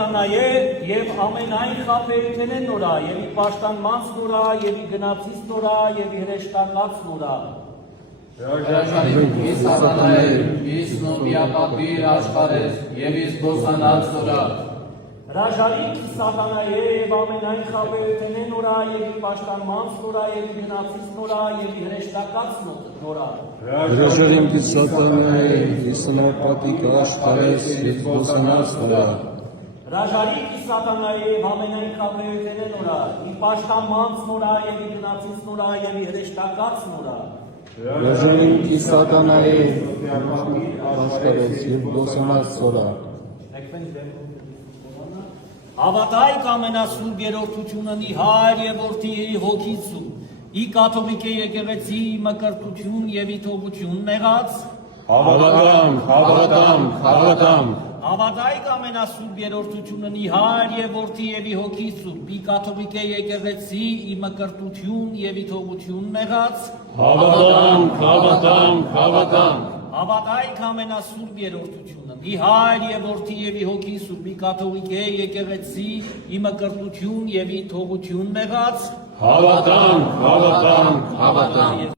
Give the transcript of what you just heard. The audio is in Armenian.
սատանայե եւ ամենայն խաբերութենե նորա եւ ի պաշտանմանց նորա եւ ի գնացից նորա եւ ի հրեշտակած նորա Հրաժարի սատանայե իս նոբիապատիր աշխարհես եւ իս բոսանած նորա Հրաժարի սատանայե եւ ամենայն խաբերութենե նորա եւ ի պաշտանմանց նորա եւ ի գնացից նորա եւ ի հրեշտակած նորա Հրաժարի սատանայե իս նոբիապատիր աշխարհես եւ բոսանած նորա Հրաժարի սատանայե եւ ամենայն խաբերութենե նորա ի պաշտանմանց նորա եւ ի գնացից նորա եւ ի հրեշտակած նորա Հրաժարի սատանայե աշխարհես եւ բոսանած նորա Հավատայք ամենասուրբ երրորդությունն ի Հայր եւ Որդի եւ Հոգիցու, ի կաթողիկե եկեղեցի մկրտություն եւ ի թողություն նեղած, Հավատամ Հավատայք ամենասուրբ երրորդությունն ի Հայր եւ Որդի եւ ի Հոգիցու, ի կաթողիկե եկեղեցի ի մկրտություն եւ ի թողություն նեղած, Հավատամ Հավատայք ամենասուրբ երրորդությունն ի Հայր եւ Որդի եւ ի Հոգի Սուրբ, ի կաթողիկե եկեղեցի ի մկրտություն եւ ի թողություն նեղած, Հավատամ